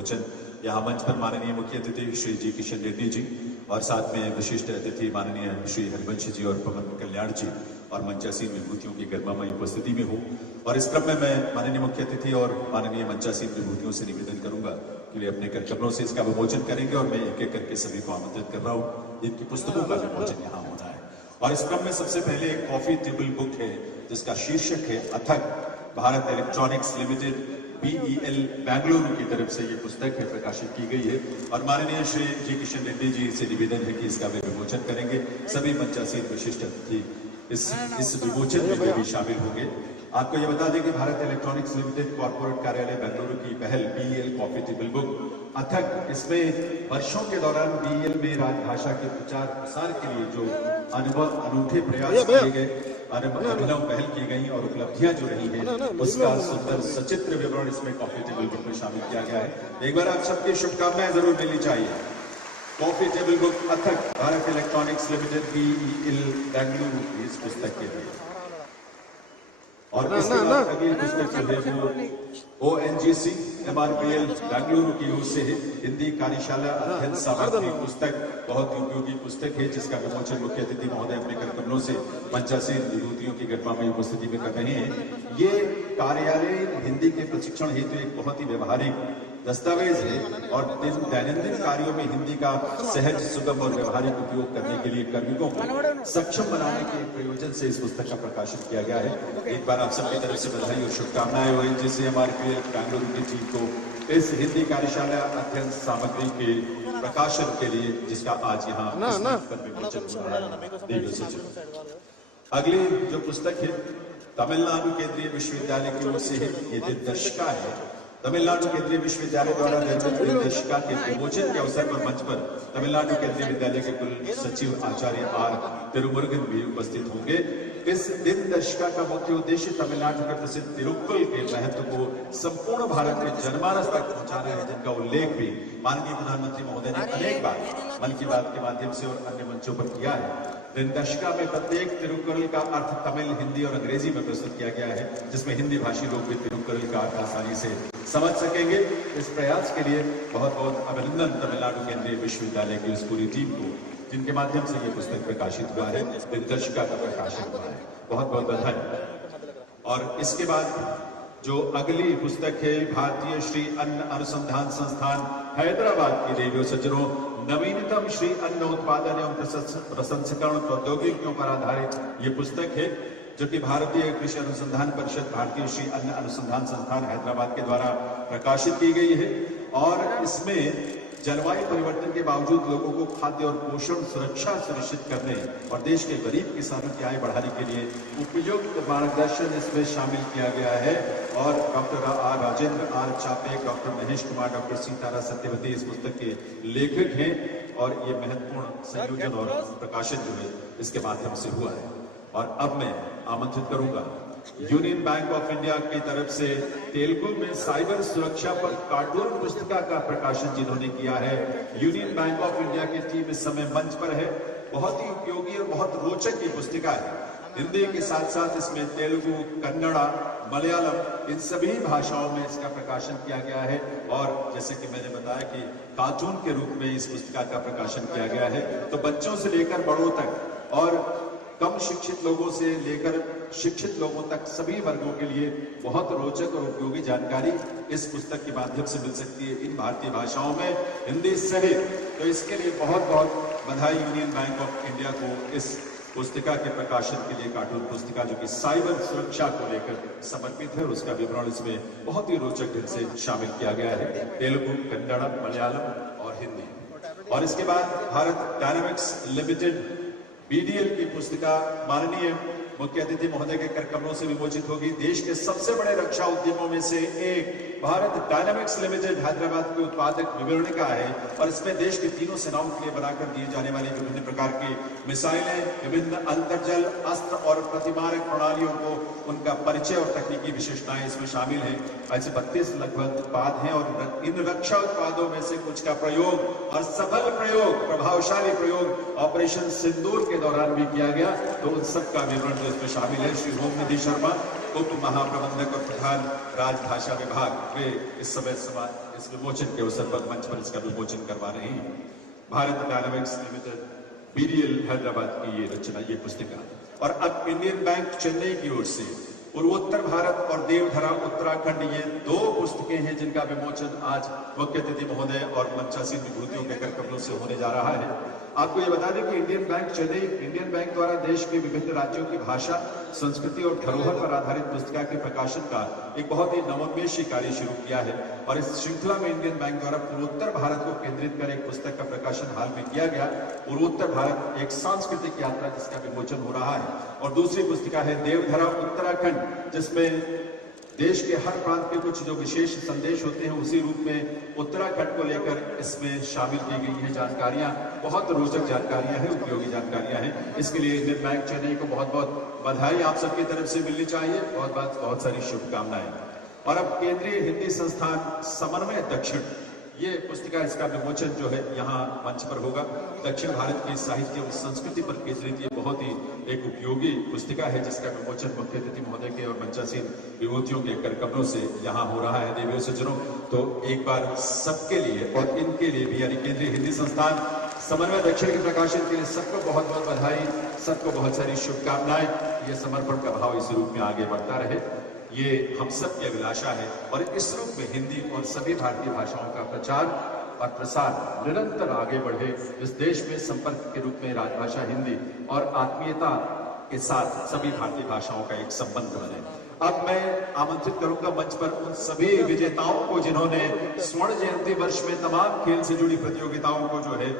विमोचन। यहाँ मंच पर माननीय मुख्य अतिथि श्री जी किशन रेड्डी जी और साथ में विशिष्ट अतिथि माननीय श्री हरिवंश जी और पवन कल्याण जी और मंचासीन विभूतियों की गरिमामयी उपस्थिति में हूँ। और इस क्रम में मैं माननीय मुख्य अतिथि और माननीय मंचासीन विभूतियों से निवेदन करूंगा कि वे अपने कर कमरों से इसका विमोचन करेंगे और मैं एक एक करके सभी को आमंत्रित कर रहा हूँ जिनकी पुस्तकों का विमोचन यहाँ होना है। और इस क्रम में सबसे पहले एक कॉफी टेबल बुक है जिसका शीर्षक है अथक। Bharat electronics limited BEL Bengaluru की तरफ से ये पुस्तक है प्रकाशित की गई है और माननीय श्री जी किशन रेड्डी जी से निवेदन है कि इसका वे विमोचन करेंगे। सभी मंचासीन विशिष्ट अतिथि इस विमोचन में भी शामिल होंगे। आपको ये बता दें कि भारत इलेक्ट्रॉनिक्स लिमिटेड कॉर्पोरेट कार्यालय बेंगलुरु की पहल BEL कॉफी टेबल बुक अथक, इसमें वर्षों के दौरान BEL में राजभाषा के प्रचार प्रसार के लिए जो अनूठे प्रयास किए गए, अभिनव पहल की गई और उपलब्धियां जो रही है उसका सुंदर सचित्र विवरण इसमें कॉफी टेबल बुक में शामिल किया गया है। एक बार आप सबकी शुभकामनाएं जरूर मिलनी चाहिए। कॉफी टेबल बुक अथक, Bharat electronics limited BEL Bengaluru की इस पुस्तक के लिए। और इसके बाद अगली पुस्तक जो है वो ONGC MRPL बेंगलुरु की ओर से है, हिंदी कार्यशाला अध्ययन सामग्री पुस्तक। बहुत ही उपयोगी पुस्तक है जिसका विमोचन मुख्य अतिथि महोदय अपने करकमलों से मंचासीन विभूतियों की गरिमामयी उपस्थिति में कर रहे हैं। ये कार्यालय हिंदी के प्रशिक्षण हेतु एक बहुत ही व्यवहारिक दस्तावेज है और दैनंदिन कार्यों में हिंदी का सहज, सुगम और व्यवहारिक उपयोग करने के लिए कार्मिकों को सक्षम बनाने के प्रयोजन से इस पुस्तक का प्रकाशन किया गया है। एक बार आप सबकी तरफ से बधाई और शुभकामनाएं हुई जिससे हमारे बेंगलुरु की टीम को इस हिंदी कार्यशाला अध्ययन सामग्री के प्रकाशन के लिए जिसका आज यहाँ विमोचन हो रहा है। अगली जो पुस्तक है तमिलनाडु केंद्रीय विश्वविद्यालय की ओर से है, ये दिनदर्शिका है। तमिलनाडु केंद्रीय विश्वविद्यालय द्वारा निर्मित दिनदर्शिका के विमोचन के अवसर पर मंच पर तमिलनाडु केंद्रीय विद्यालय के कुल सचिव आचार्य R तिरुमुरुगन भी उपस्थित होंगे। इस दिनदर्शिका का मुख्य उद्देश्य तमिलनाडु के प्रसिद्ध तिरुक्कुल के महत्व को संपूर्ण भारत में जनमानस तक पहुंचाना है, जिनका उल्लेख भी माननीय प्रधानमंत्री महोदय ने अनेक बार मन की बात के माध्यम से और अन्य मंचों पर किया है। दिनदर्शिका में प्रत्येक तिरुक्कुरल का अर्थ तमिल, हिंदी और अंग्रेजी में प्रस्तुत किया गया है जिसमें हिंदी भाषी लोग भी तिरुक्कुरल का अर्थ आसानी से समझ सकेंगे। इस प्रयास के लिए बहुत बहुत अभिनंदन तमिलनाडु केंद्रीय विश्वविद्यालय की उस पूरी टीम को जिनके माध्यम से ये पुस्तक प्रकाशित हुआ है, दिनदर्शिका का प्रकाशन हुआ है। बहुत बहुत बधाई। और इसके बाद जो अगली पुस्तक है भारतीय श्री अन्न अनुसंधान संस्थान हैदराबाद की रेडियो सज्जनों, नवीनतम श्री अन्न उत्पादन एवं प्रसंस्करण प्रौद्योगिकियों पर आधारित ये पुस्तक है जो कि भारतीय कृषि अनुसंधान परिषद भारतीय श्री अन्न अनुसंधान संस्थान हैदराबाद के द्वारा प्रकाशित की गई है। और इसमें जलवायु परिवर्तन के बावजूद लोगों को खाद्य और पोषण सुरक्षा सुनिश्चित करने और देश के गरीब किसानों की आय बढ़ाने के लिए उपयुक्त मार्गदर्शन इसमें शामिल किया गया है। और डॉक्टर राजेंद्र R चापे, डॉक्टर महेश कुमार, डॉक्टर सीतारा सत्यवती इस पुस्तक के लेखक हैं और ये महत्वपूर्ण संयोजन और प्रकाशन जो है इसके माध्यम से हुआ है। और अब मैं आमंत्रित करूंगा यूनियन बैंक ऑफ इंडिया की तरफ से तेलुगु में साइबर सुरक्षा पर कार्टून पुस्तिका का प्रकाशन जिन्होंने किया है, यूनियन बैंक ऑफ इंडिया की टीम इस समय मंच पर है। बहुत ही उपयोगी और बहुत रोचक ये पुस्तिका है। हिंदी के साथ साथ इसमें तेलुगु, कन्नड़ा, मलयालम इन सभी भाषाओं में इसका प्रकाशन किया गया है। और जैसे कि मैंने बताया कि कार्टून के रूप में इस पुस्तिका का प्रकाशन किया गया है, तो बच्चों से लेकर बड़ों तक और कम शिक्षित लोगों से लेकर शिक्षित लोगों तक सभी वर्गों के लिए बहुत रोचक और उपयोगी जानकारी इस पुस्तक के माध्यम से मिल सकती है इन भारतीय भाषाओं में, हिंदी सहित। तो इसके लिए बहुत बहुत बधाई यूनियन बैंक ऑफ इंडिया को इस पुस्तिका के प्रकाशन के लिए। कार्टून पुस्तिका जो कि साइबर सुरक्षा को लेकर समर्पित है, उसका विवरण इसमें बहुत ही रोचक ढंग से शामिल किया गया है, तेलुगु, कन्नड़ा, मलयालम और हिंदी। और इसके बाद भारत डायनामिक्स लिमिटेड BDL की पुस्तिका माननीय मुख्य अतिथि महोदय के करकमलों से विमोचित होगी। देश के सबसे बड़े रक्षा उद्यमों में से एक भारत डायनामिक्स लिमिटेड हैदराबाद के उत्पादक विवरणिका है और इसमें देश की तीनों सेनाओं के लिए बनाकर दिए जाने वाली विभिन्न प्रकार की मिसाइलें, विभिन्न अंतर्जल अस्त्र और प्रतिमारक प्रणालियों को उनका परिचय और तकनीकी विशेषताएं इसमें शामिल है। ऐसे 32 लगभग उत्पाद हैं और इन रक्षा उत्पादों में से कुछ का प्रयोग और सफल प्रयोग, प्रभावशाली प्रयोग ऑपरेशन सिंदूर के दौरान भी किया गया। तो उन सब का विवरण जो इसमें शामिल है, श्री होम निधि शर्मा, उप महाप्रबंधक और प्रधान राजभाषा विभाग वे इस समय इस विमोचन के अवसर पर मंच पर इसका विमोचन करवा रहे हैं। Bharat dynamics limited BDL Hyderabad की ये रचना, ये पुस्तिका। और अब इंडियन बैंक चेन्नई की ओर से पूर्वोत्तर भारत और देवधरा उत्तराखंड, ये दो पुस्तकें हैं जिनका विमोचन आज मुख्य अतिथि महोदय और मंचासीन विभूतियों के कर कमलों से होने जा रहा है। आपको ये बता दें कि Indian bank Chennai Indian bank द्वारा देश के विभिन्न राज्यों की भाषा, संस्कृति और धरोहर पर आधारित पुस्तिका के प्रकाशन का एक बहुत ही नवोन्मेषी कार्य शुरू किया है। और इस श्रृंखला में इंडियन बैंक द्वारा पूर्वोत्तर भारत को केंद्रित कर एक पुस्तक का प्रकाशन हाल में किया गया, पूर्वोत्तर भारत एक सांस्कृतिक यात्रा, जिसका विमोचन हो रहा है। और दूसरी पुस्तिका है देवधरा उत्तराखंड, जिसमें देश के हर प्रांत के कुछ जो विशेष संदेश होते हैं उसी रूप में उत्तराखंड को लेकर इसमें शामिल की गई है जानकारियां। बहुत रोचक जानकारियां हैं, उपयोगी जानकारियां हैं। इसके लिए इंडियन बैंक चेन्नई को बहुत बहुत बधाई आप सबकी तरफ से मिलनी चाहिए, बहुत सारी शुभकामनाएं। और अब केंद्रीय हिंदी संस्थान समन्वय दक्षिण, ये पुस्तिका, इसका विमोचन जो है यहाँ मंच पर होगा। दक्षिण भारत की साहित्य और संस्कृति पर केंद्रित ये बहुत ही एक उपयोगी पुस्तिका है, जिसका विमोचन मुख्य अतिथि महोदय के और मंचासीन विभूतियों के कर कमलों से यहाँ हो रहा है। देवियों सज्जनों, तो एक बार सबके लिए और इनके लिए भी, यानी केंद्रीय हिंदी संस्थान समन्वय दक्षिण के प्रकाशन के लिए सबको बहुत बहुत बधाई, सबको बहुत सारी शुभकामनाएं। ये समर्पण का भाव इस रूप में आगे बढ़ता रहे, ये हम सब की अभिलाषा है। और इस रूप में हिंदी और सभी भारतीय भाषाओं का प्रचार और प्रसार निरंतर आगे बढ़े। इस देश में संपर्क के रूप में राजभाषा हिंदी और आत्मीयता के साथ सभी भारतीय भाषाओं का एक संबंध बने। अब मैं आमंत्रित करूंगा मंच पर उन सभी विजेताओं को जिन्होंने स्वर्ण जयंती वर्ष में तमाम खेल से जुड़ी प्रतियोगिताओं को जो है